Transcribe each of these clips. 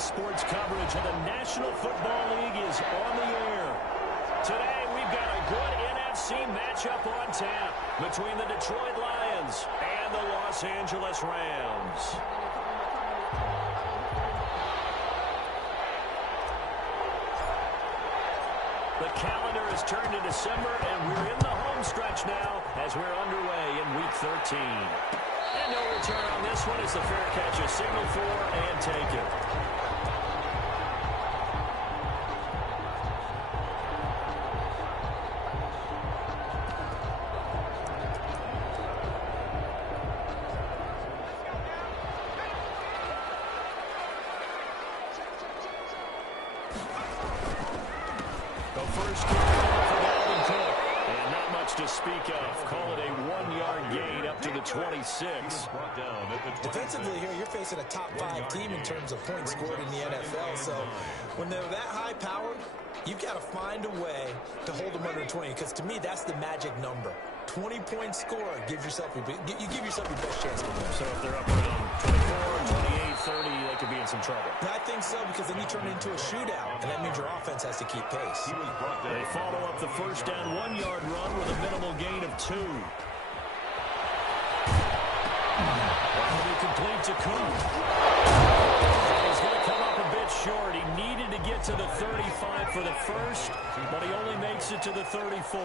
sports coverage of the National Football League is on the air. Today, we've got a good NFC matchup on tap between the Detroit Lions and the Los Angeles Rams. The calendar has turned to December, and we're in the home stretch now as we're underway in Week 13. And no return on this one as the fair catch is signaled for and taken. Defensively here, you're facing a top 5 team in terms of points scored in the NFL. So when they're that high-powered, you've got to find a way to hold them under 20. Because to me, that's the magic number. 20-point score gives yourself you give yourself your best chance to win. So if they're up around 24, 28, 30, they could be in some trouble. I think so, because then you turn it into a shootout, and that means your offense has to keep pace. They follow up the first down 1-yard run with a minimal gain of 2. That'll be complete to Cook. He's going to come up a bit short. He needed to get to the 35 for the first, but he only makes it to the 34.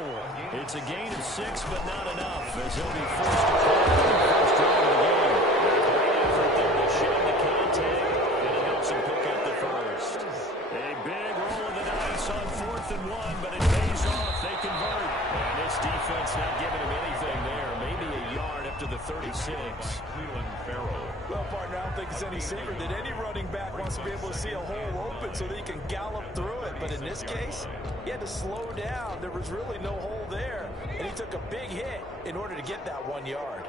It's a gain of 6, but not enough, as he'll be forced to call the first drive of the game. Great effort there to shed the contact, and it helps him pick up the first. A big roll of the dice on 4th and 1, but it pays off. They convert. And this defense not giving him anything there. Maybe a yard up to the 36. Well, partner, I don't think it's any secret that any running back wants to be able to see a hole open so that he can gallop through it. But in this case, he had to slow down. There was really no hole there, and he took a big hit in order to get that 1 yard.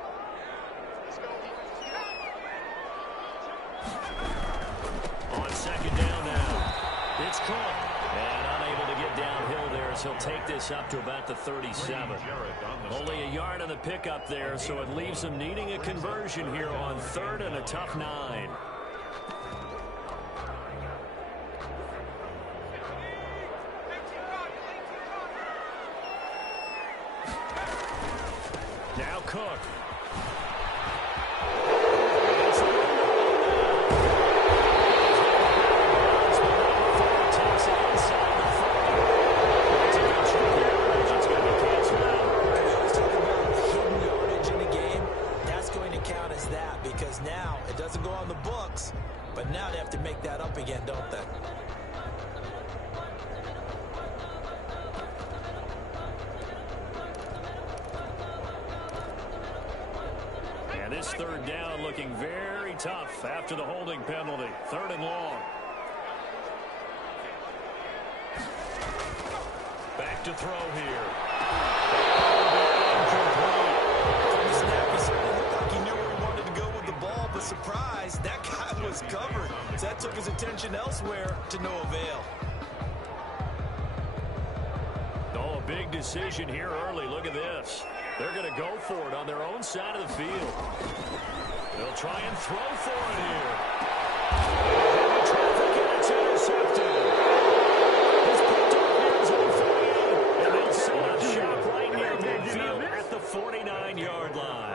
On second down now, it's Cook. And unable to get downhill there as he'll take this up to about the 37. Only a yard on the pickup there, so it leaves him needing a conversion here on 3rd and a tough 9. Now Cook. But now they have to make that up again, don't they? And this 3rd down looking very tough after the holding penalty. 3rd and long. Back to throw here. From the snap, he certainly looked like he knew where he wanted to go with the ball, but surprise, that guy was covered. So that took his attention elsewhere to no avail. Oh, a big decision here early. Look at this. They're going to go for it on their own side of the field. They'll try and throw for it here. Heavy traffic, and it's intercepted. He's picked up near his own 48, and they'll set up shop right near midfield at the 49-yard line.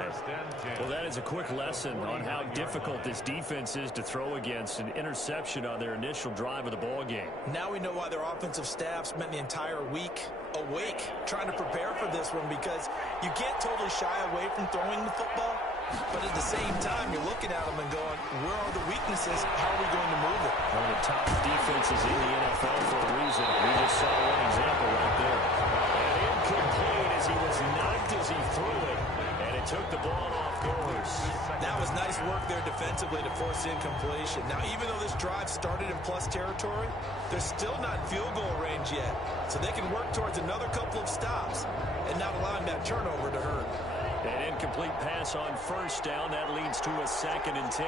Well, that is a quick lesson on how difficult this defense is to throw against. An interception on their initial drive of the ball game. Now we know why their offensive staff spent the entire week awake trying to prepare for this one, because you can't totally shy away from throwing the football, but at the same time you're looking at them and going, where are the weaknesses? How are we going to move it? One of the top defenses in the NFL for a reason. We just saw one example right there. And incomplete as he was knocked as he threw it, and it took the ball off course. That was nice work there defensively to force incompletion. Now, even though this drive started in plus territory, they're still not in field goal range yet. So they can work towards another couple of stops and not allowing that turnover to hurt. An incomplete pass on 1st down. That leads to a 2nd and 10.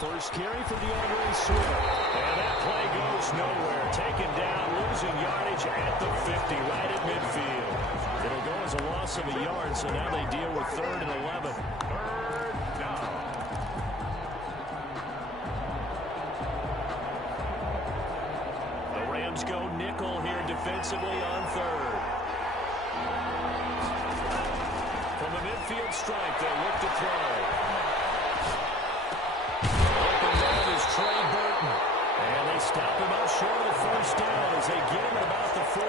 First carry for DeAndre Swift. And that play goes nowhere. Taken down, losing yardage at the 50, right at midfield. It'll go as a loss of a yard, so now they deal with 3rd and 11. Rams go nickel here defensively on third. From the midfield stripe, they look to throw. Open man is Trey Burton. And they stop him up short of the first down as they get him at about the 43.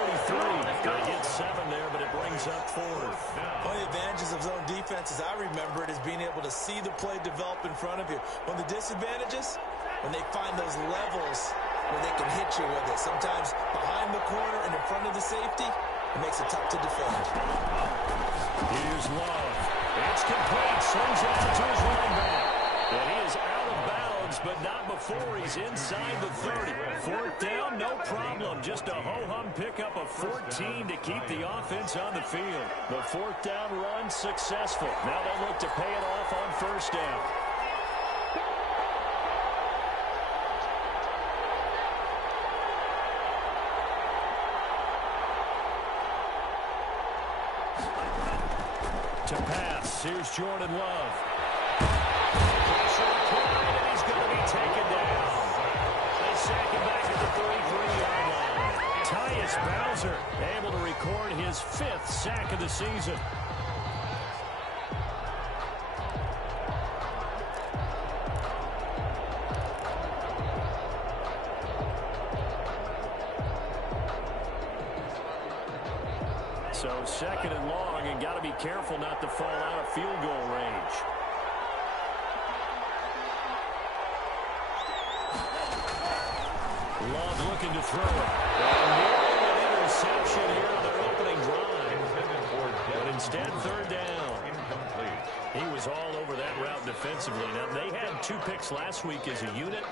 They get 7 there, but it brings up 4th. One of the advantages of zone defense, as I remember it, is being able to see the play develop in front of you. One of the disadvantages, when they find those levels where they can hit you with it. Sometimes behind the corner and in front of the safety, it makes it tough to defend. Here's Love. It's complete. Swings it out to his running back. And he is out of bounds, but not before he's inside the 30. 4th down, no problem. Just a ho-hum pickup of 14 to keep the offense on the field. The 4th down run successful. Now they look to pay it off on 1st down. To pass, here's Jordan Love. Pressure applied, and he's going to be taken down. They sack him back at the 33-yard line. Tyus Bowser able to record his 5th sack of the season. So 2nd and long, and got to be careful not to fall out of field goal range. Love looking to throw it. And nearly an interception here on their opening drive. But instead, 3rd down. He was all over that route defensively. Now, they had 2 picks last week as a unit.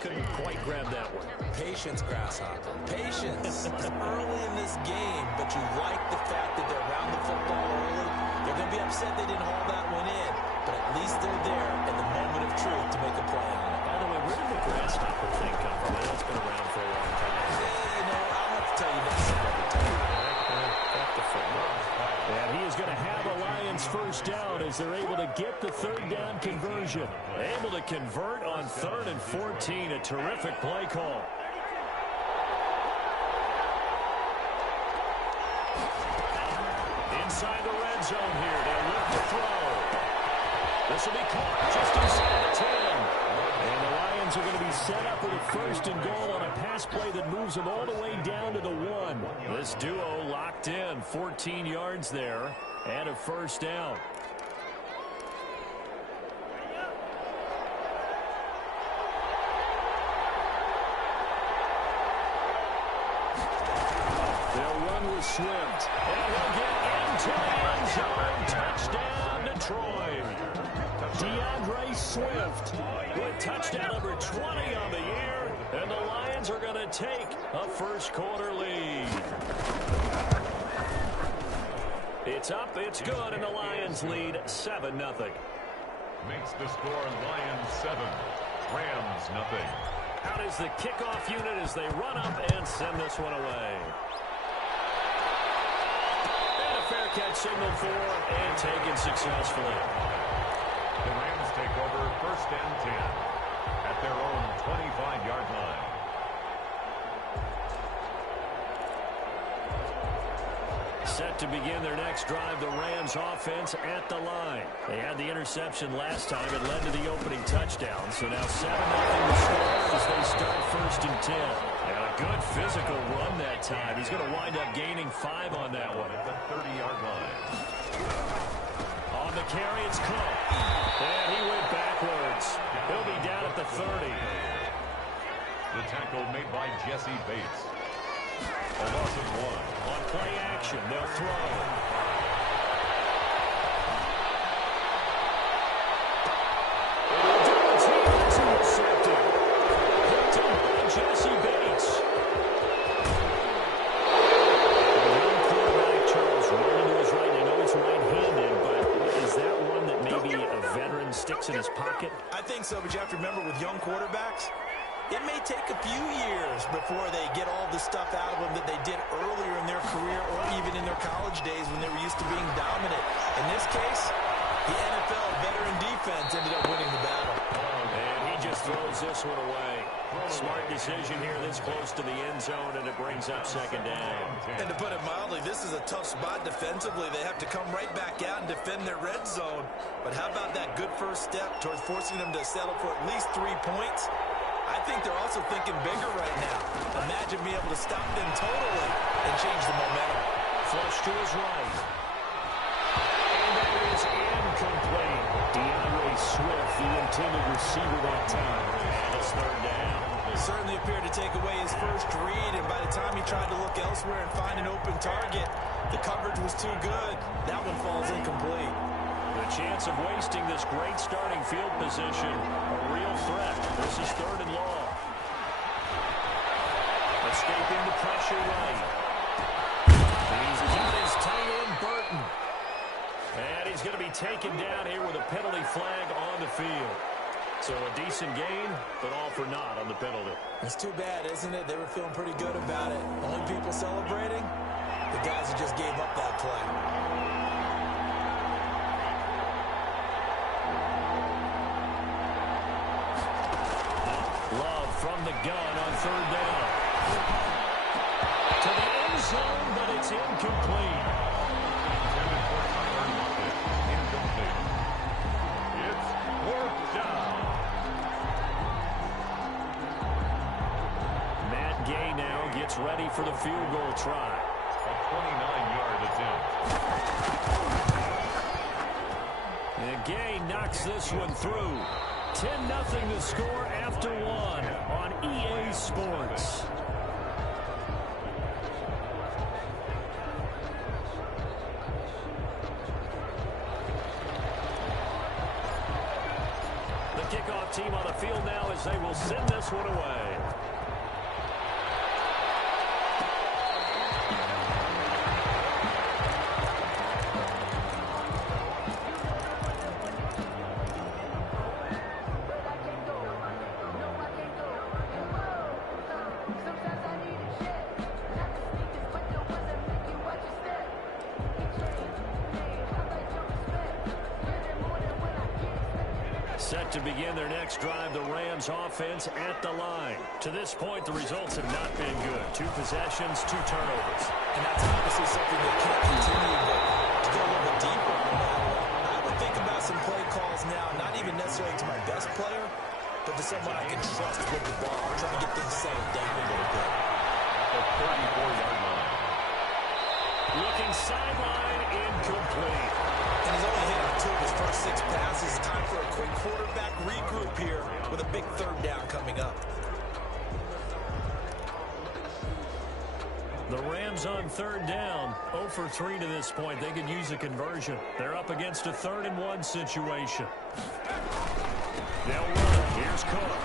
Couldn't quite grab that one. Patience, Grasshopper. Patience. It's early in this game, but you like the fact that they're around the football early. They're going to be upset they didn't haul that one in, but at least they're there at the moment of truth to make a play on it. By the way, where did the Grasshopper thing come from? I know it's been around for a long time. Yeah, I'll have to tell you next time. And he is going to have a Lions 1st down as they're able to get the 3rd down conversion. Able to convert on 3rd and 14. A terrific play call. Inside the red zone here. They look to throw. This will be caught just inside the 10. And the Lions are going to be set up with a 1st and goal on a pass play that moves them all the way down to the 1. This duo locked in. 14 yards there and a 1st down. They'll run with Swift. And he'll get into the end zone. Touchdown, Detroit. DeAndre Swift with touchdown number 20 on the year. And the Lions are going to take a 1st quarter lead. It's up, it's good, and the Lions lead 7-0. Makes the score Lions 7, Rams nothing. Out is the kickoff unit as they run up and send this one away. And a fair catch signaled for and taken successfully. The Rams take over 1st and 10 at their own 25-yard line. Set to begin their next drive, the Rams offense at the line. They had the interception last time. It led to the opening touchdown. So now 7-0 to score as they start 1st and 10. And a good physical run that time. He's going to wind up gaining 5 on that one. At the 30-yard line. On the carry, it's Cook. And he went backwards. He'll be down at the 30. The tackle made by Jesse Bates. A loss of 1. On play action, they'll throw. Intercepted. Picked up by Jesse Bates. The young quarterback, Charles, running to his right. I know he's right-handed, but is that one that maybe a veteran sticks in his pocket? I think so, but you have to remember with young quarterbacks, it may take a few years before they get all the stuff out of them that they did earlier in their career or even in their college days when they were used to being dominant. In this case, the NFL veteran defense ended up winning the battle. And he just throws this one away. Smart decision here this close to the end zone, and it brings up second down. And to put it mildly, this is a tough spot defensively. They have to come right back out and defend their red zone. But how about that good first step towards forcing them to settle for at least 3 points? I think they're also thinking bigger right now. Imagine being able to stop them totally and change the momentum. Flush to his right. And that is incomplete. DeAndre Swift, the intended receiver that time. And it's third down. It certainly appeared to take away his first read, and by the time he tried to look elsewhere and find an open target, the coverage was too good. That one falls incomplete. The chance of wasting this great starting field position, a real threat. This is third and long. Escaping the pressure right. He's got his tight end, Burton. And he's going to be taken down here with a penalty flag on the field. So a decent gain, but all for naught on the penalty. It's too bad, isn't it? They were feeling pretty good about it. Only people celebrating? The guys who just gave up that play. Love from the gun on third down. To the end zone, but it's incomplete. It's fourth down. Matt Gay now gets ready for the field goal try. A 29-yard attempt. And Gay knocks this one through. 10-0 to score after one on EA Sports. The kickoff team on the field now as they will send this one away. Set to begin their next drive, the Rams offense at the line. To this point, the results have not been good. 2 possessions, 2 turnovers. And that's obviously something that can't continue, but to go a little bit deeper on that, I would think about some play calls now, not even necessarily to my best player, but to someone I can trust with the ball. Try to get things settled down a little bit. The 34-yard line. Looking sideline, incomplete. And he's only hit on 2 of his first 6 passes. Time for a quick quarterback regroup here with a big third down coming up. The Rams on third down, 0 for 3 to this point. They could use a conversion. They're up against a 3rd and 1 situation. They'll run. Here's Cook.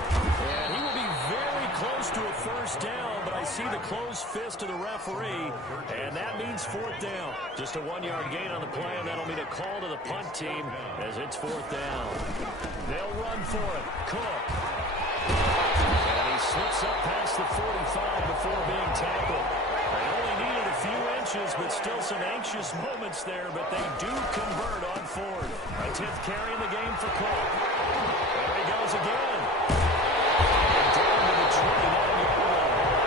And he will be very close to a first down, but I see the closed fist of the referee, and that means 4th down. Just a 1-yard gain on the play, and that'll mean a call to the punt team as it's 4th down. They'll run for it. Cook. And he slips up past the 45 before being tackled. They only needed a few inches, but still some anxious moments there, but they do convert on 4th. A 10th carry in the game for Cook. There he goes again. And down to the 29-yard line.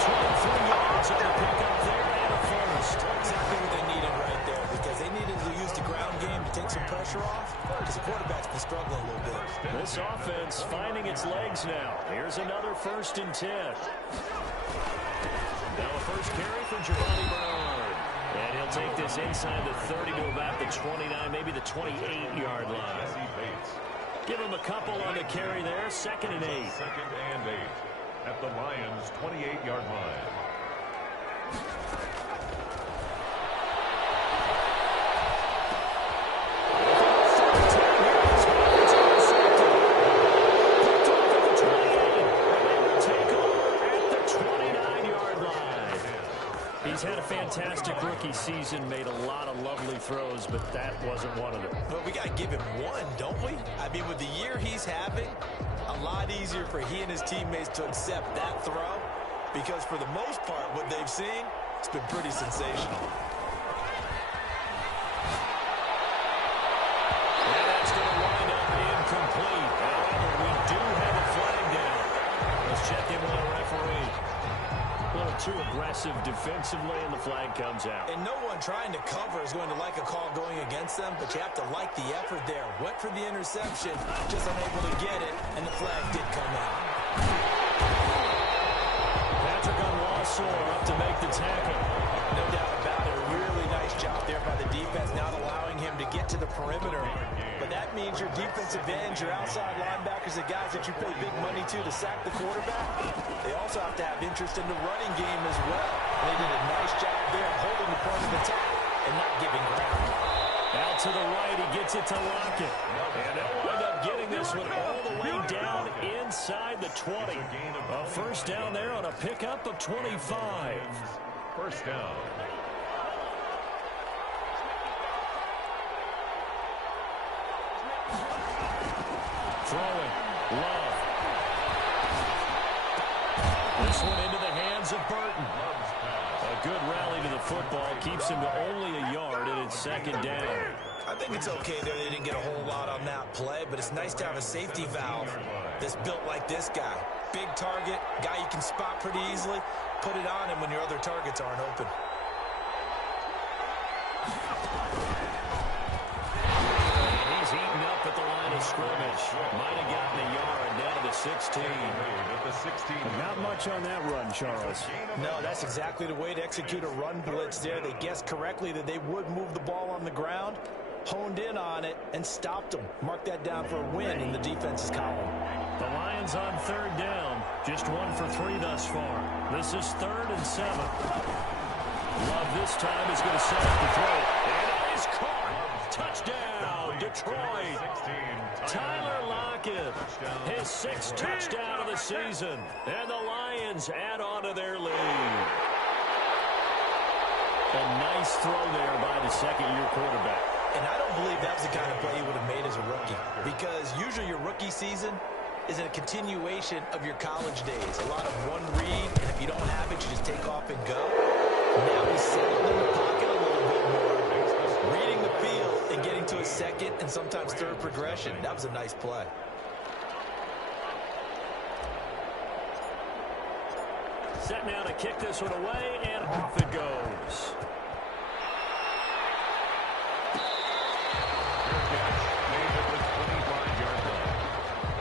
23 yards on the pickup there and a first. Exactly what they needed right there, because they needed to use the ground game to take some pressure off, because the quarterback's been struggling a little bit. This offense finding its legs now. Here's another 1st and 10. Now a first carry for Giovanni Bernard. And he'll take this inside the 30 to about the 29, maybe the 28-yard line. Give him a couple on the carry there. 2nd and 8. 2nd and 8 at the Lions' 28-yard line. He's had a fantastic rookie season, made a lot of lovely throws, but that wasn't one of them. But we got to give him one, don't we? I mean, with the year he's having, a lot easier for he and his teammates to accept that throw, because for the most part, what they've seen, it's been pretty sensational. And that's going to wind up incomplete. However, we do have a flag down. too aggressive defensively, and the flag comes out. And no one trying to cover is going to like a call going against them, but you have to like the effort there. Went for the interception, just unable to get it, and the flag did come out. Patrick Onwuasor up to make the tackle. No doubt about it. A really nice job there by the defense, not allowing him to get to the perimeter. But that means your defensive ends, your outside linebackers, the guys that you pay big money to sack the quarterback, they also have to have interest in the running game as well. They did a nice job there holding the point of attack and not giving ground. Out to the right, he gets it to Lockett. And they'll wind up getting this one all the way down inside the 20. A first down there on a pickup of 25. First down. Throwing. Love. This one into the hands of Burton. A good rally to the football keeps him to only a yard, and it's second down. I think it's okay there. They didn't get a whole lot on that play, but it's nice to have a safety valve that's built like this guy. Big target, guy you can spot pretty easily. Put it on him when your other targets aren't open. He's eaten up at the line of scrimmage. Might have gotten a yard down to the 16. Not much on that run, Charles. No, that's exactly the way to execute a run blitz there. They guessed correctly that they would move the ball on the ground, honed in on it, and stopped them. Mark that down for a win in the defense's column. The Lions on third down. Just 1 for 3 thus far. This is 3rd and 7. Love this time is going to set up the throw. And it is caught. Touchdown, Detroit. Tyler Lockett, his 6th touchdown of the season. And the Lions add on to their lead. A nice throw there by the second-year quarterback. And I don't believe that was the kind of play he would have made as a rookie, because usually your rookie season is a continuation of your college days. A lot of one read, and if you don't have it, you just take off and go. Now he's settled in the pocket a little bit more, reading the field and getting to a second and sometimes third progression. That was a nice play. Set now to kick this one away, and off it goes.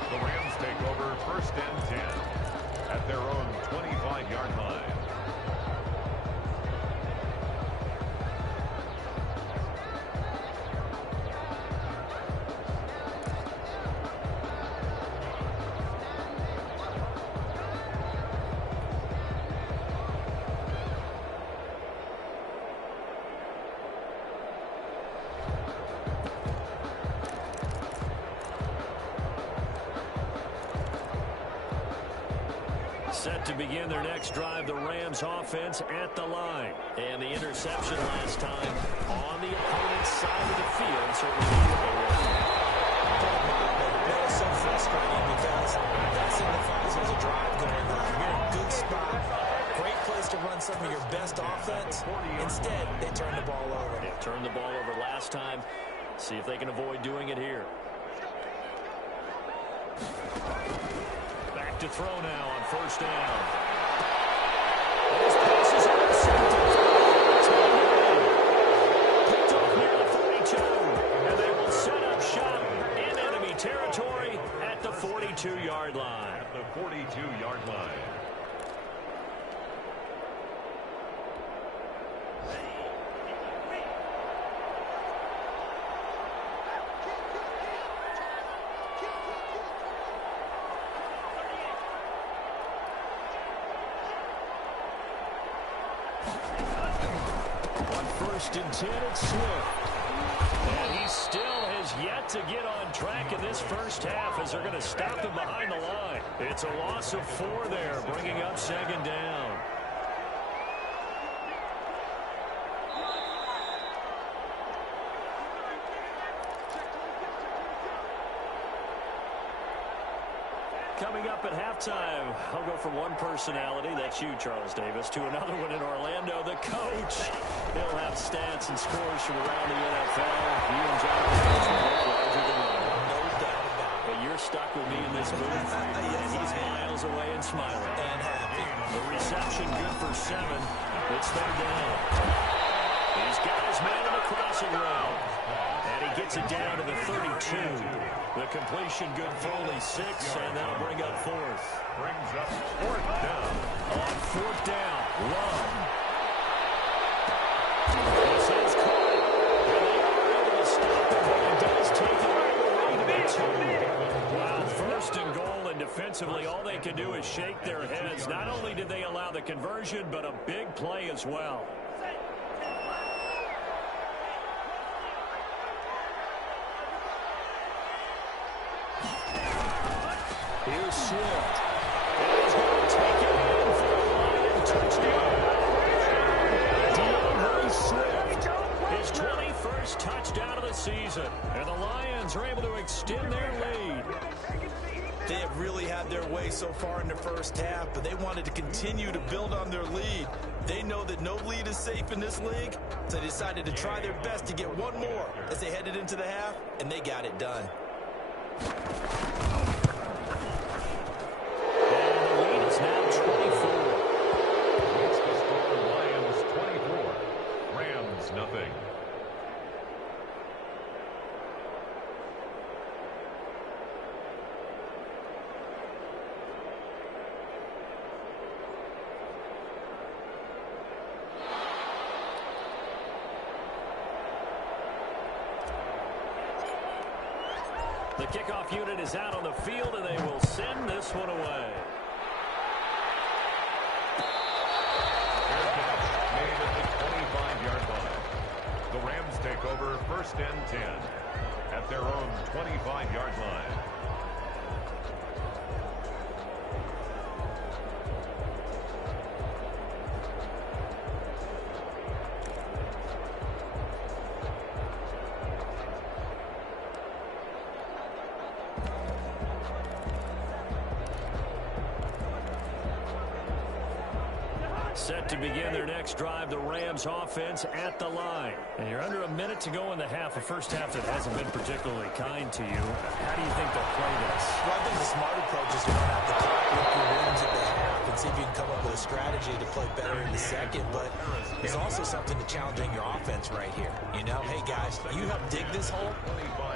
The Rams take over 1st and 10 at their own 25-yard line. Set to begin their next drive, the Rams offense at the line. And the interception last time on the opponent's side of the field. Certainly That is so frustrating because that signifies there's a drive going on. You're in a good spot. Great place to run some of your best offense. Instead, they turn the ball over. They turned the ball over last time. See if they can avoid doing it here. Back to throw now on 1st down. And his pass is intercepted. Picked off near the 42. And they will set up shop in enemy territory at the 42-yard line. At the 42-yard line. On 1st and 10, it's Swift. And he still has yet to get on track in this first half as they're going to stop him behind the line. It's a loss of 4 there, bringing up 2nd down. Coming up at halftime, I'll go from one personality, that's you, Charles Davis, to another one in Orlando, the coach. He'll have stats and scores from around the NFL. You and John are larger than life. No doubt about it. But you're stuck with me in this booth, and he's miles away and smiling. And happy. The reception good for 7. It's third down. These guys man in the crossing route. And he gets it down to the 32. The completion good for only 6, and that'll bring up 4th. Brings up 4th down. On 4th down, Love. This is caught. And they are able to stop it, but it does take it all the way to the 2. Wow, 1st and goal, and defensively all they can do is shake their heads. Not only did they allow the conversion, but a big play as well. Here's Swift. And he's going to take it in for a Lion touchdown. DeAndre Swift, his 21st touchdown of the season. And the Lions are able to extend their lead. They have really had their way so far in the first half, but they wanted to continue to build on their lead. They know that no lead is safe in this league, so they decided to try their best to get one more as they headed into the half, and they got it done. Now 24. It's the score, Lions 24. Rams nothing. The kickoff unit is out on the field, and they will send this one away. The Rams take over 1st and 10 at their own 25-yard line. Set to begin their next drive, the Rams offense at the line. And you're under a minute to go in the half, a first half that hasn't been particularly kind to you. How do you think they'll play this? Well, I think the smart approach is to run out the clock, work your wins at the half, and see if you can come up with a strategy to play better in the second. But there's also something to challenging your offense right here. You know, hey, guys, you help dig this hole.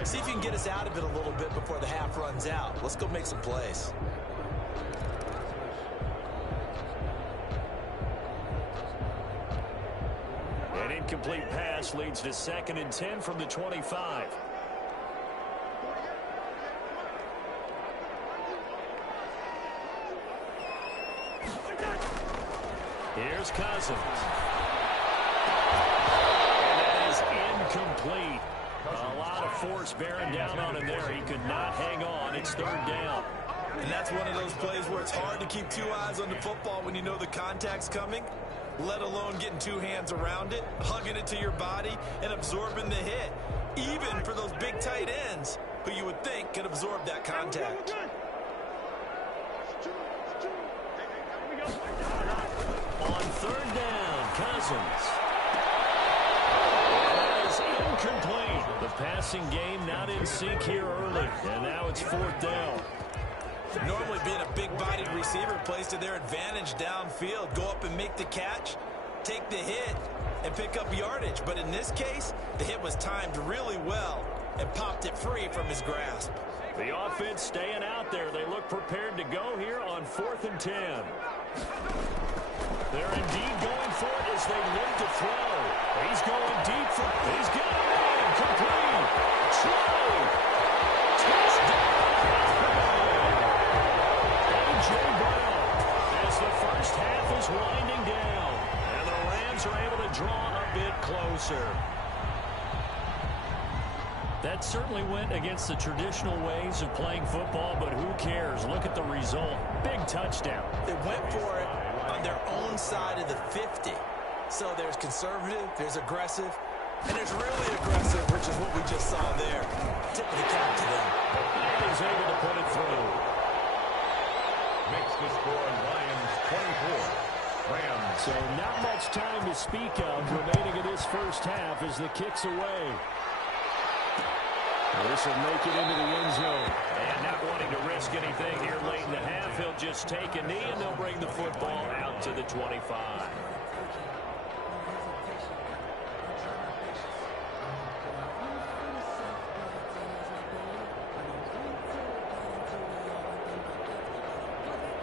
See if you can get us out of it a little bit before the half runs out. Let's go make some plays. An incomplete pass leads to 2nd and 10 from the 25. Here's Cousins. And that is incomplete. A lot of force bearing down on him there. He could not hang on. It's 3rd down. And that's one of those plays where it's hard to keep 2 eyes on the football when you know the contact's coming, let alone getting 2 hands around it, hugging it to your body, and absorbing the hit, even for those big tight ends who you would think could absorb that contact. On 3rd down, Cousins. That is incomplete. The passing game not in sync here early, and now it's 4th down. Normally being a big-bodied receiver plays to their advantage downfield. Go up and make the catch, take the hit, and pick up yardage. But in this case, the hit was timed really well and popped it free from his grasp. The offense staying out there. They look prepared to go here on 4th and 10. They're indeed going for it as they look to throw. He's going deep for it. He's got it. Complete. Trey. Touchdown. A.J. Brown as the first half is winding down. And the Rams are able to draw a bit closer. That certainly went against the traditional ways of playing football, but who cares? Look at the result. Big touchdown. They went for it on their own side of the 50. So there's conservative, there's aggressive, and there's really aggressive, which is what we just saw there. Tip of the cap to them. And he's able to put it through. Makes the score Lions 24. Rams. So not much time to speak of remaining in this first half as the kick's away. This will make it into the end zone. And not wanting to risk anything here late in the half, he'll just take a knee and they'll bring the football out the 25.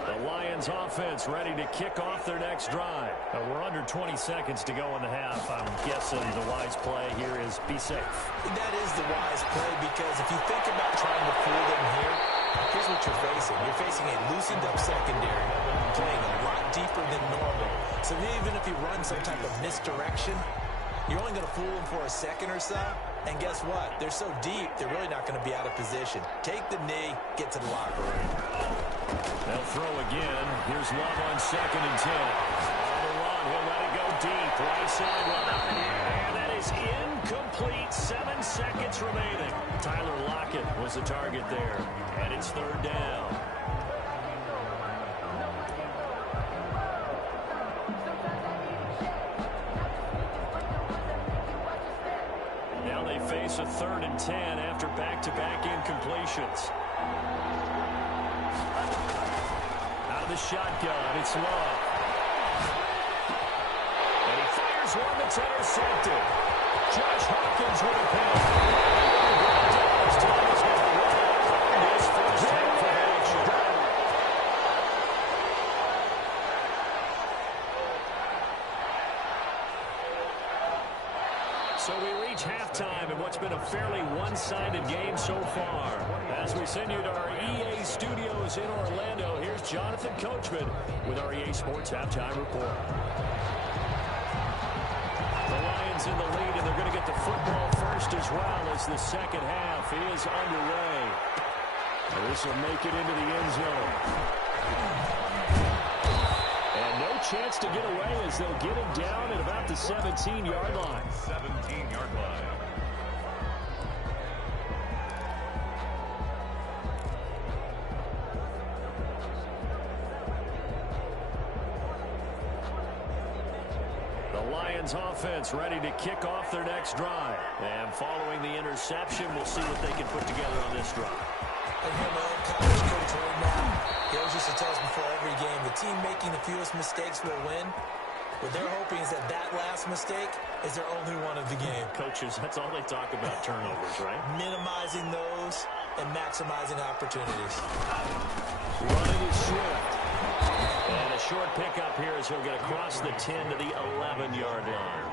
The Lions offense ready to kick off their next drive. We're under 20 seconds to go in the half. I'm guessing the wise play here is be safe. That is the wise play, because if you think about trying to fool them here, here's what you're facing. You're facing a loosened up secondary, playing a lot deeper than normal. So even if you run some type of misdirection, you're only going to fool them for a second or so. And guess what? They're so deep, they're really not going to be out of position. Take the knee, get to the locker room. They'll throw again. Here's Love on 2nd and 10. On the run, he'll let it go deep. Right sideline. And that is incomplete. 7 seconds remaining. Tyler Lockett was the target there. And it's 3rd down. Now they face a 3rd and 10 after back-to-back incompletions. Out of the shotgun, it's Love. And he fires one that's intercepted. Josh Hawkins with a pick. His time is going to run this first half of action. So we reach halftime in what's been a fairly one-sided game so far. As we send you to our EA studios in Orlando, here's Jonathan Coachman with our EA Sports Halftime Report. The Lions in the lead, and they're going to get the football first as well as the second half is underway. This will make it into the end zone. And no chance to get away as they'll get him down at about the 17-yard line. 17-yard line. The Lions offense ready to kick off their next drive. And following the interception, we'll see what they can put together on this drive. I hear my old college coach right now. He always used to tell us before every game, the team making the fewest mistakes will win. What they're hoping is that that last mistake is their only one of the game. Coaches, that's all they talk about, turnovers, right? Minimizing those and maximizing opportunities. Running is Swift. And a short pickup here as he'll get across the 10 to the 11-yard line.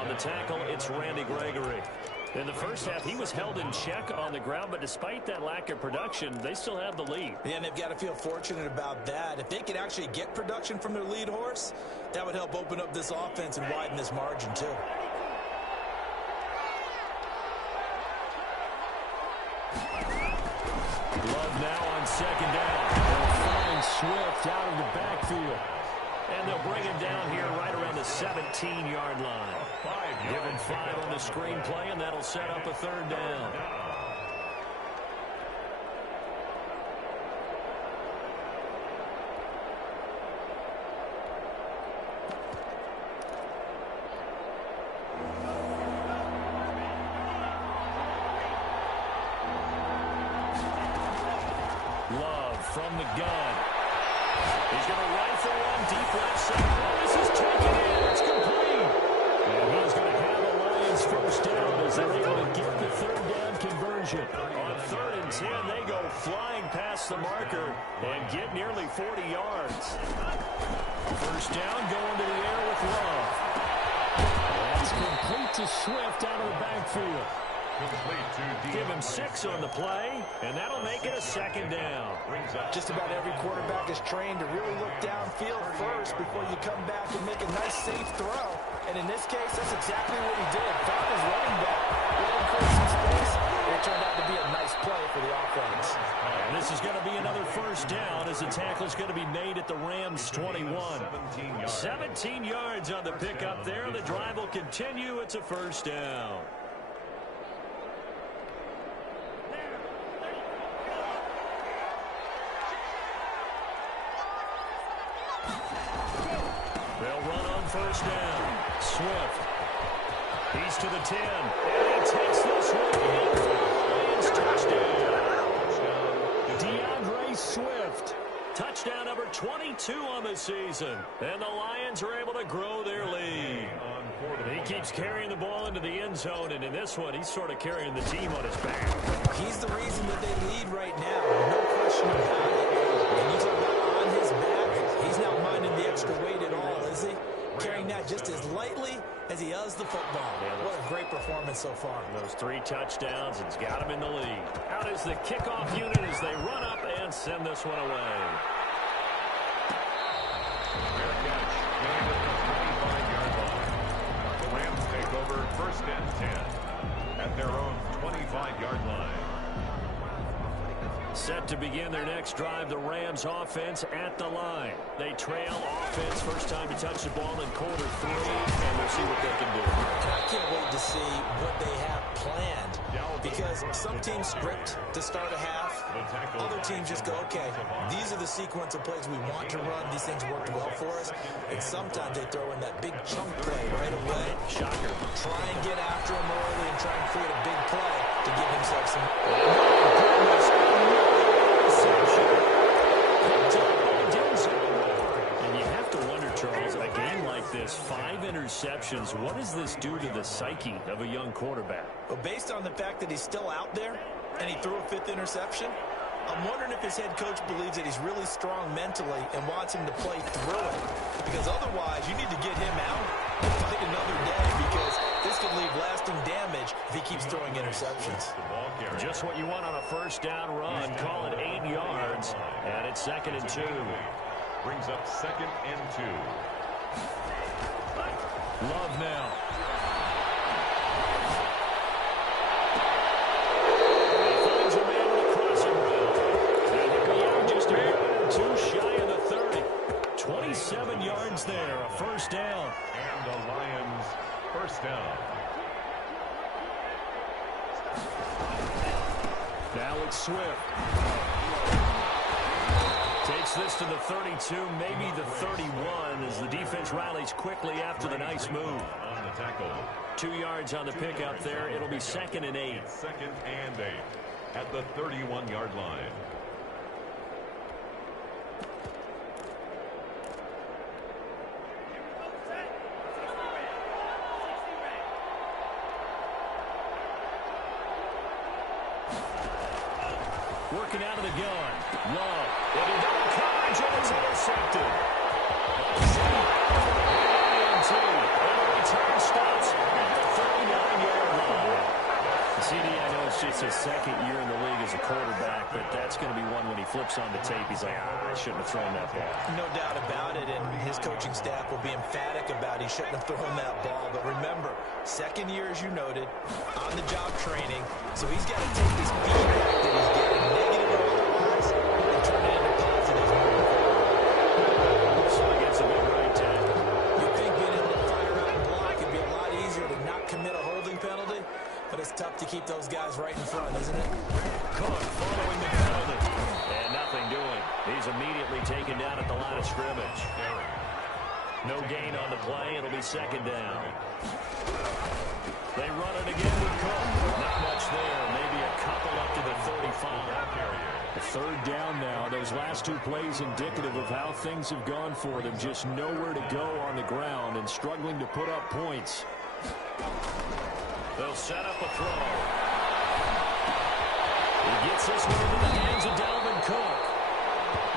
On the tackle, it's Randy Gregory. In the first half, he was held in check on the ground, but despite that lack of production, they still have the lead. Yeah, and they've got to feel fortunate about that. If they could actually get production from their lead horse, that would help open up this offense and widen this margin, too. Love now on 2nd down. They'll find Swift out of the backfield. And they'll bring him down here right around the 17-yard line. Give him 5 on the screen play, and that'll set up a 3rd down. Love from the gun. He's going to rifle one deep left side. This is taken in. It's complete. And he's going to have a Lions first down as they're able to get the 3rd down conversion. On 3rd and 10, they go flying past the marker and get nearly 40 yards. First down going to the air with Love. That's complete to Swift out of the backfield. Give him 6 on the play, and that'll make it a 2nd down. Just about every quarterback is trained to really look downfield first before you come back and make a nice, safe throw. And in this case, that's exactly what he did. Found his running back, let him create some space, and it turned out to be a nice play for the offense. And this is going to be another first down as the tackle's going to be made at the Rams' 21. 17 yards on the pickup there. The drive will continue. It's a first down. They'll run on first down. Swift. He's to the 10. And he takes this one in. Lions touchdown. DeAndre Swift. Touchdown. touchdown number 22 on the season. And the Lions are able to grow their lead. He keeps carrying the ball into the end zone, and in this one, he's sort of carrying the team on his back. He's the reason that they lead right now. No question about it. And you talk about on his back, he's not minding the extra weight at all, is he? Carrying that just as lightly as he does the football. What a great performance so far. Those 3 touchdowns, it's got him in the lead. Out is the kickoff unit as they run up and send this one away. Fair catch. Made at the 25-yard line. The Rams take over 1st and 10 at their own 25-yard line. Set to begin their next drive, the Rams offense at the line. They trail offense, first time to touch the ball in quarter 3, and we'll see what they can do. And I can't wait to see what they have planned, because some teams script to start a half. Other teams just go, okay, these are the sequence of plays we want to run. These things worked well for us. And sometimes they throw in that big chunk play right away. Shocker. Try and get after them early and try and create a big play to give themselves some... And you have to wonder, Charles, a game like this, 5 interceptions, what does this do to the psyche of a young quarterback? Well, based on the fact that he's still out there and he threw a 5th interception, I'm wondering if his head coach believes that he's really strong mentally and wants him to play through it. Because otherwise, you need to get him out and fight another day, because this could leave lasting damage if he keeps throwing interceptions. Just what you want on a first down run. Call it 8 yards, and it's 2nd and 2. Brings up 2nd and 2. Love now. Finds a man with a crossing route. And he'll be out just a yard or 2 shy of the 30. 27 yards there, a first down. And the Lions first down. Now it's Swift. Takes this to the 32, maybe the 31, as the defense rallies quickly after the nice move. On the tackle. 2 yards on the pickup there. It'll be 2nd and 8. 2nd and 8 at the 31-yard line. Working out of the gun. Love. Into double coverage, and it's intercepted. And the return stops at the 39-yard line. CD, I know it's just his 2nd year in the league as a quarterback, but that's going to be one when he flips on the tape. He's like, I shouldn't have thrown that ball. No doubt about it, and his coaching staff will be emphatic about he shouldn't have thrown that ball. But remember, 2nd year, as you noted, on-the-job training, so he's got to take this feedback that he's getting, negative or otherwise, and turn it into positive. Looks like it's a big right tackle. You think being able to fire out and block would be a lot easier to not commit a holding penalty, but it's tough to keep those guys right in front, isn't it? Cook following the penalty. And nothing doing. He's immediately taken down at the line of scrimmage. No gain on the play. It'll be 2nd down. They run it again with Cook. Not much there. Maybe a couple up to the 35. The 3rd down now. Those last 2 plays indicative of how things have gone for them. Just nowhere to go on the ground and struggling to put up points. They'll set up a throw. He gets this one into the hands of Dalvin Cook.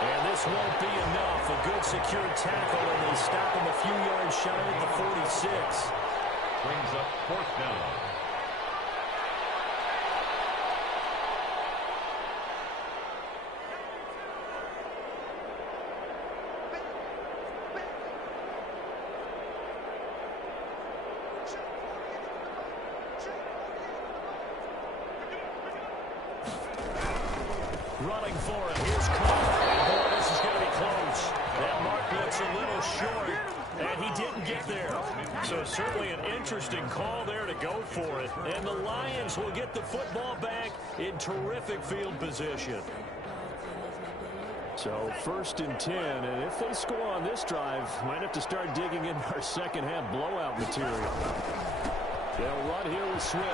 And this won't be enough. A good secure tackle, and they stop him a few yards shy at the 46. Brings up 4th down. Running for it. Here's Cook. Boy, this is going to be close. That mark looks a little short, and he didn't get there. So certainly an interesting call there to go for it. And the Lions will get the football back in terrific field position. So 1st and 10, and if they score on this drive, might have to start digging in our second half blowout material. They'll run here with Swift.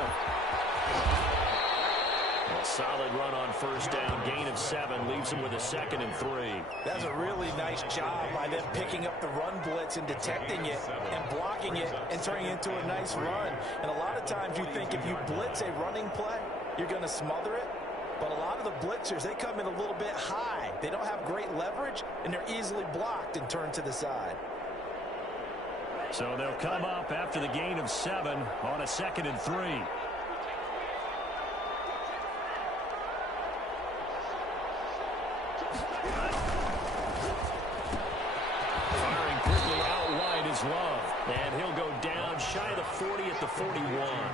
A solid run on first down. Gain of 7 leaves him with a 2nd and 3. That's a really nice job by them picking up the run blitz and detecting it and blocking it and turning it into a nice run. And a lot of times you think if you blitz a running play, you're going to smother it. But a lot of the blitzers, they come in a little bit high. They don't have great leverage, and they're easily blocked and turned to the side. So they'll come up after the gain of 7 on a 2nd and 3. Firing quickly out wide is Love. And he'll go down shy of the 40 at the 41.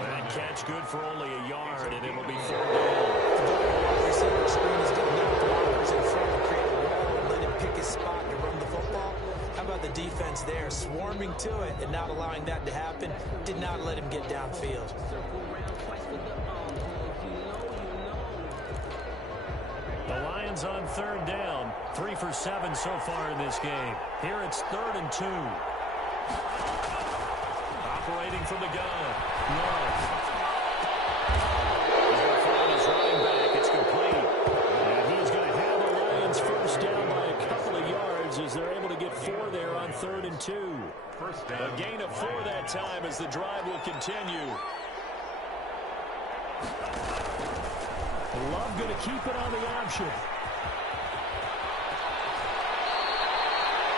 That catch good for only a yard, and it'll be 4 down. The receiver screen is getting out blockers in front and create a wall and let him pick his spot to run the football. How about the defense there, swarming to it and not allowing that to happen? Did not let him get downfield. The Lions on 3rd down. 3 for 7 so far in this game. Here it's 3rd and 2. Operating from the gun. Love. He's going to find his running back. It's complete. And he's going to have the Lions first down by a couple of yards as they're able to get 4 there on 3rd and 2. A gain of 4 that time as the drive will continue. Love going to keep it on the option.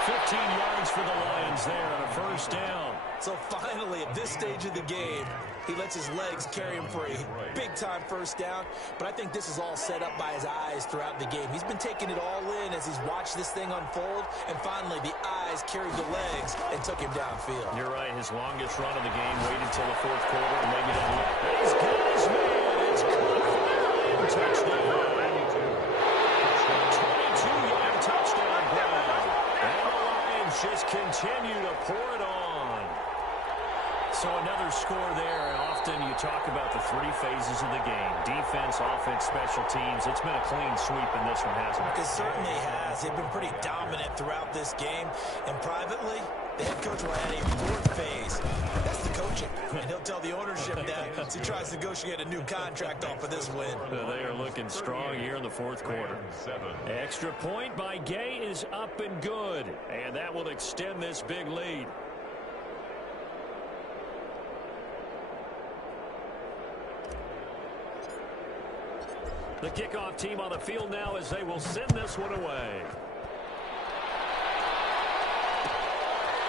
15 yards for the Lions there on a first down. So finally, at this stage of the game, he lets his legs carry him for a big-time first down. But I think this is all set up by his eyes throughout the game. He's been taking it all in as he's watched this thing unfold. And finally, the eyes carried the legs and took him downfield. You're right. His longest run of the game waited till the 4th quarter and maybe that look. He's got his man. It's caught for the Lions. Touchdown. 22-yard touchdown grab. And the Lions just continue to pour it on. So another score there. And often you talk about the 3 phases of the game. Defense, offense, special teams. It's been a clean sweep in this one, hasn't it? It certainly has. They've been pretty dominant throughout this game. And privately, the head coach will add a 4th phase. That's the coaching. And he'll tell the ownership that as he tries to negotiate a new contract off of this win. They are looking strong here in the 4th quarter. Extra point by Gay is up and good. And that will extend this big lead. The kickoff team on the field now as they will send this one away.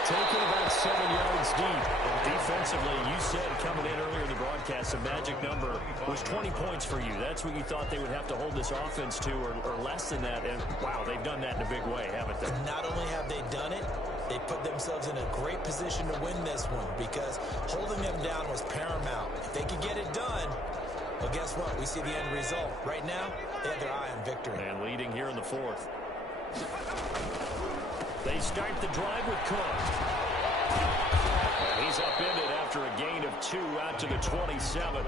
Taking about 7 yards deep. Defensively, you said coming in earlier in the broadcast, the magic number was 20 points for you. That's what you thought they would have to hold this offense to or less than that. And, wow, they've done that in a big way, haven't they? Not only have they done it, they put themselves in a great position to win this one because holding them down was paramount. If they could get it done, well, guess what? We see the end result. Right now, they have their eye on victory. And leading here in the 4th. They start the drive with Cook. And he's upended after a gain of 2 out to the 27.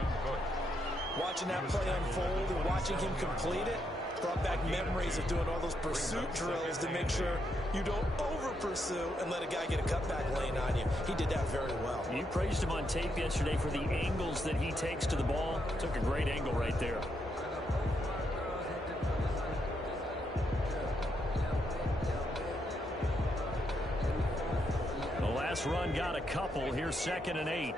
Watching that play unfold and watching him complete it brought back memories of doing all those pursuit drills to make sure you don't over-pursue and let a guy get a cutback lane on you. He did that very well. You praised him on tape yesterday for the angles that he takes to the ball. Took a great angle right there. The last run got a couple. Here's 2nd and 8.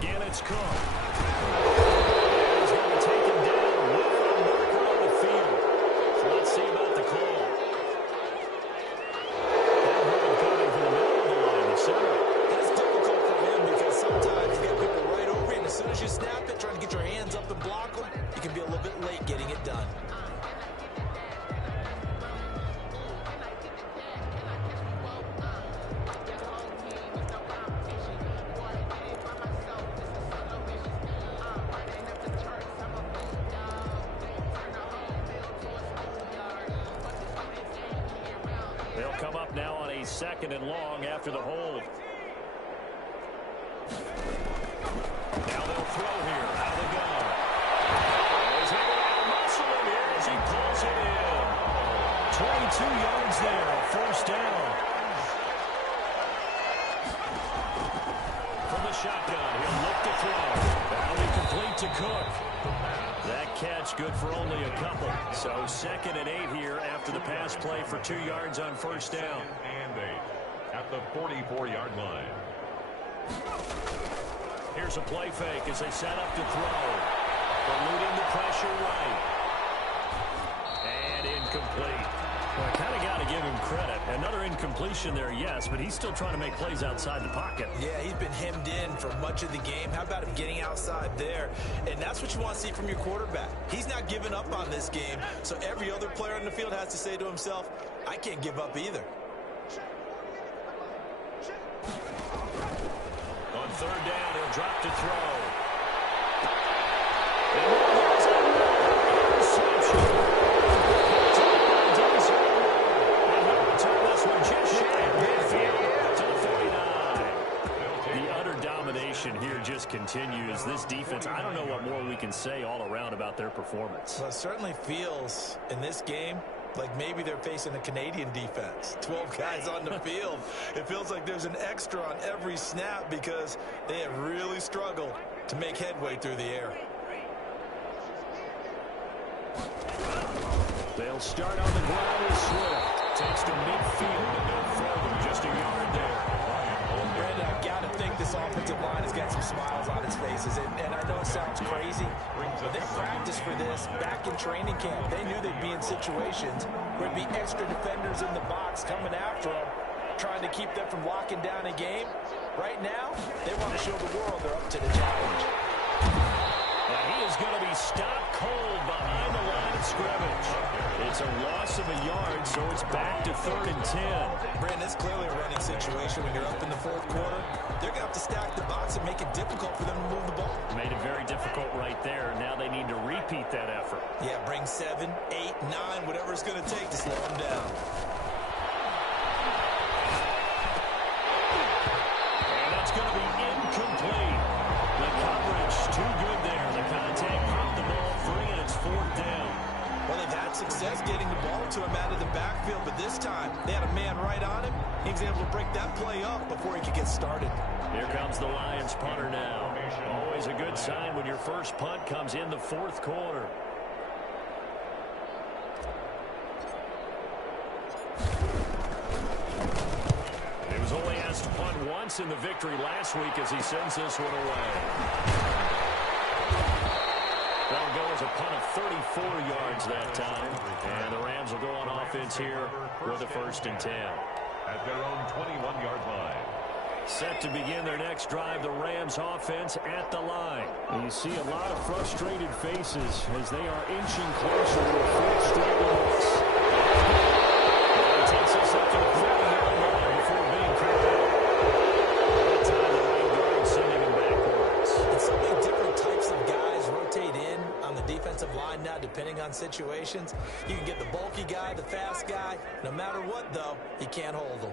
Again, it's Cook. He's going to take him down with a marker on the field. So let's see about the call. That coming from the middle of the line, the center. That's difficult for him because sometimes you get people right over you, and as soon as you snap it, trying to get your hands up and block them, you can be a little bit late getting it done. They'll come up now on a 2nd and long after the hold. Now they'll throw here out of the gun. He's hanging out muscling here as he pulls it in. 22 yards there, 1st down. Cook. That catch good for only a couple. So 2nd and 8 here after the pass play for 2 yards on first down. 2nd and 8 at the 44-yard line. Here's a play fake as they set up to throw. Eluding the pressure right. And incomplete. Well, I kind of got to give him credit. Another incompletion there, yes, but he's still trying to make plays outside the pocket. Yeah, he's been hemmed in for much of the game. How about him getting outside there? And that's what you want to see from your quarterback. He's not giving up on this game, so every other player on the field has to say to himself, I can't give up either. On 3rd down, he'll drop to throw. Here just continues. This defense, I don't know what more we can say all around about their performance. Well, it certainly feels in this game like maybe they're facing a Canadian defense. 12 guys on the field. It feels like there's an extra on every snap because they have really struggled to make headway through the air. They'll start on the ground with Swift. Takes to midfield and no further. Just a yard there. Brandon, I've got to think this offensive line has got some smiles on its faces. And I know it sounds crazy, but they practiced for this back in training camp. They knew they'd be in situations where there'd be extra defenders in the box coming after them, trying to keep them from locking down a game. Right now, they want to show the world they're up to the challenge. And he is going to be stopped cold behind the line of scrimmage. It's a loss of a yard, so it's back to 3rd and 10. Brandon, it's clearly a running situation when you're up in the 4th quarter. They're going to have to stack the box and make it difficult for them to move the ball. Made it very difficult right there. Now they need to repeat that effort. Yeah, bring 7, 8, 9, whatever it's going to take to slow them down. And that's going to be incomplete. The coverage too good there. The contact popped the ball free, and it's 4th down. Well, they've had success getting the ball to him out of the backfield, but this time they had a man right on him. He was able to break that play up before he could get started. Here comes the Lions punter now. Always a good sign when your first punt comes in the 4th quarter. He was only asked to punt once in the victory last week as he sends this one away. That'll go as a punt of 34 yards that time. And the Rams will go on offense here with a 1st and 10. At their own 21-yard line. Set to begin their next drive, the Rams offense at the line. And you see a lot of frustrated faces as they are inching closer to a 4th straight loss. It takes us up to the 40-yard line before being called out. That time the right guard sending him backwards. And so many different types of guys rotate in on the defensive line now, depending on situations. You can get the bulky guy, the fast guy. No matter what, though, you can't hold them.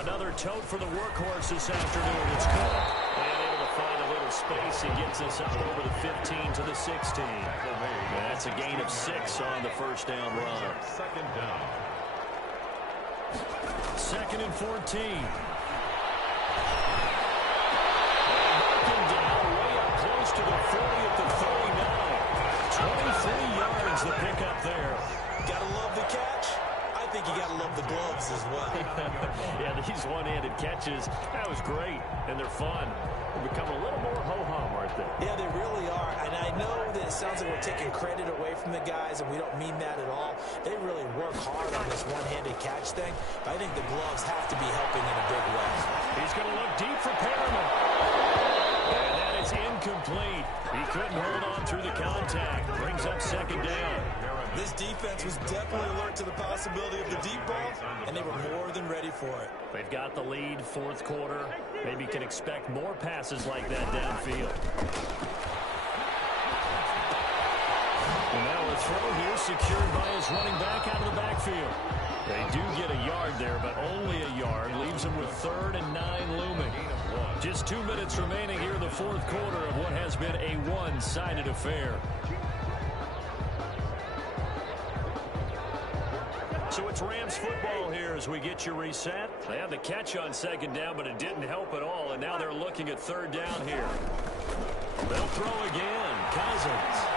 Another tote for the workhorse this afternoon. It's Cook. And able to find a little space. He gets us up over the 15 to the 16. That's a gain of 6 on the first down run. 2nd down. 2nd and 14. Way up close to the 40 at the 39. 23 yards the pickup there. Gotta love the catch. I think you gotta love the gloves as well. Yeah, these one-handed catches, that was great, and they're fun. They're becoming a little more ho-hum, aren't they? Yeah, they really are, and I know that it sounds like we're taking credit away from the guys, and we don't mean that at all. They really work hard on this one-handed catch thing, but I think the gloves have to be helping in a big way. He's going to look deep for Perriman. And that is incomplete. He couldn't hold on through the contact. Brings up 2nd down. This defense was definitely alert to the possibility of the deep ball, and they were more than ready for it. They've got the lead, 4th quarter. Maybe can expect more passes like that downfield. And now a throw here secured by his running back out of the backfield. They do get a yard there, but only a yard. Leaves them with 3rd and 9 looming. Just 2 minutes remaining here in the 4th quarter of what has been a one-sided affair. So it's Rams football here as we get you reset. They had the catch on second down, but it didn't help at all, and now they're looking at third down here. They'll throw again. Cousins.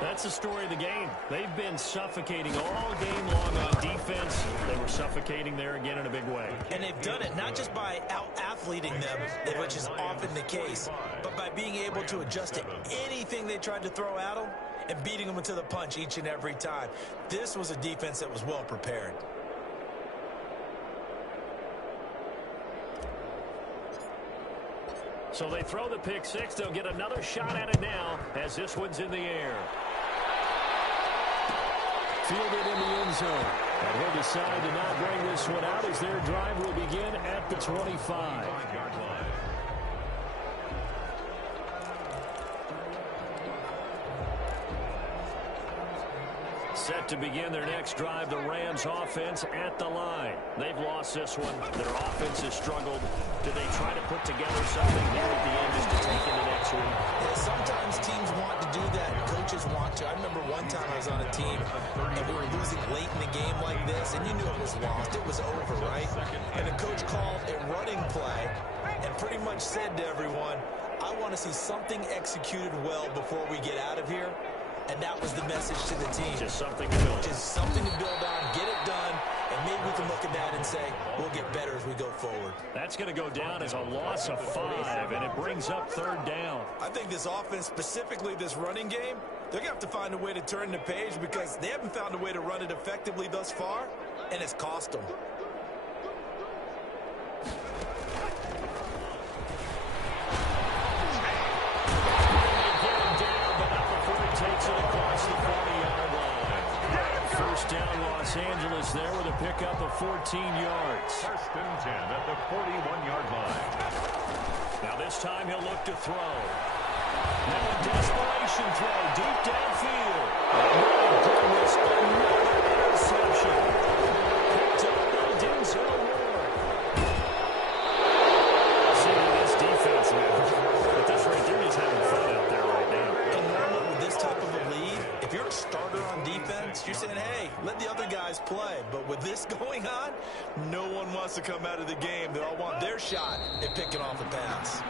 That's the story of the game. They've been suffocating all game long on defense. They were suffocating there again in a big way. And they've done it not just by out-athleting them, which is often the case, but by being able to adjust to anything they tried to throw at them and beating them into the punch each and every time. This was a defense that was well prepared. So they throw the pick six. They'll get another shot at it now as this one's in the air. Fielded in the end zone. And he'll decide to not bring this one out as their drive will begin at the 25. Set to begin their next drive, the Rams offense at the line. They've lost this one. Their offense has struggled. Do they try to put together something here at the end just to take into next week? Yeah, sometimes teams want to do that. Coaches want to. I remember one time I was on a team and we were losing late in the game like this, and you knew it was lost. It was over, right? And the coach called a running play and pretty much said to everyone, I want to see something executed well before we get out of here. And that was the message to the team. Just something to build. Just something to build on, get it done, and maybe we can look at that and say, we'll get better as we go forward. That's going to go down as a loss of 5, and it brings up third down. I think this offense, specifically this running game, they're going to have to find a way to turn the page because they haven't found a way to run it effectively thus far, and it's cost them. Takes it across the 40-yard line. First down, Los Angeles there with a pickup of 14 yards. First and 10 at the 41-yard line. Now this time he'll look to throw. Now a desperation throw deep downfield. Oh my goodness, another interception. Picked up by Denzel Ward. See this defense now. At this rate, they're just having fun out there right now. Type of a lead, if you're a starter on defense, you're saying, hey, let the other guys play. But with this going on, no one wants to come out of the game. They all want their shot at picking off a pass.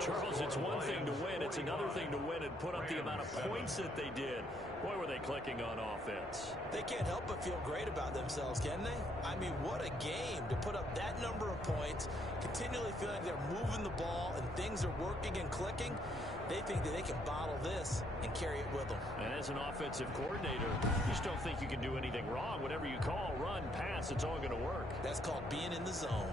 Charles, it's one thing to win. It's another thing to win and put up the amount of points that they did. Boy, were they clicking on offense. They can't help but feel great about themselves, can they? I mean, what a game to put up that number of points, continually feeling they're moving the ball and things are working and clicking. They think that they can bottle this and carry it with them. And as an offensive coordinator, you just don't think you can do anything wrong. Whatever you call, run, pass, it's all going to work. That's called being in the zone.